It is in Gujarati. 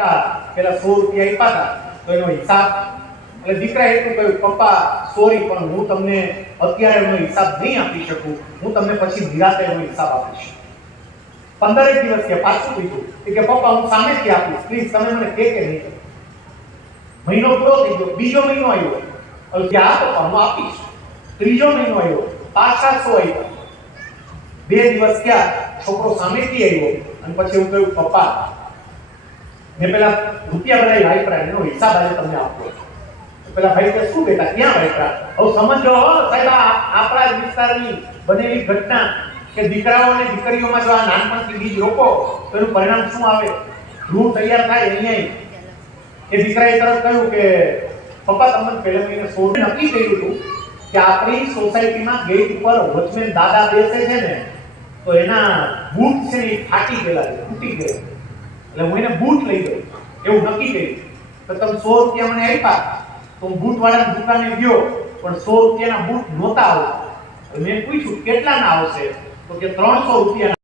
બેટા પેલા સો રૂપિયા આપ્યા હતા, તો એનો હિસાબ. એટલે દીકરા એટલું કહ્યું, પપ્પા સોરી પણ હું તમને અત્યારે એનો હિસાબ નહીં આપી શકું. હું તમને પછી નિરાતે એનો હિસાબ આપીશ. પંદરેક દિવસ કે પાછું કીધું કે પપ્પા, હું સામેથી આપીશ પ્લીઝ તમે મને કે કે નહીં મહિનો પૂરો થઈ ગયો. બીજો મહિનો આવ્યો. હવે આ પપ્પા, હું આપીશ. ત્રીજો મહિનો આવ્યો. પાછા સો આવ્યા બે દિવસ ક્યાં છોકરો સામેથી આવ્યો અને પછી હું કહ્યું, પપ્પા મેં પેલા રૂપિયા બધા વાપરા એનો હિસાબ આજે તમને આપો પેલા ભાઈ કે શું બેટા ક્યાં વાપરા હવે સમજો સાહેબ આપણા વિસ્તારની બનેલી ઘટના કે દીકરાઓ અને દીકરીઓમાં જો આ નાનપણથી બીજ રોકો તો એનું પરિણામ શું આવે? ધ્રુવ તૈયાર થાય અહીંયા એ દીકરાએ તરત કહ્યું કે, પપ્પા, તમને પહેલા મહિને સોળ નક્કી કર્યું હતું કે આપણી સોસાયટીમાં ગેટ ઉપર વોચમેન દાદા બેસે છે ને, તો એના બૂટ છે ને ફાટી ગયેલા છે, તૂટી ગયા એટલે હું એને બૂટ લઈ ગયો. એવું નક્કી કર્યું. તો તમે સો રૂપિયા મને આપ્યા. તો હું બૂટ વાળાની દુકાને ગયો, પણ સો રૂપિયાના બૂટ નહોતા આવતા. મેં પૂછ્યું, કેટલાના આવશે? તો કે ત્રણસો રૂપિયા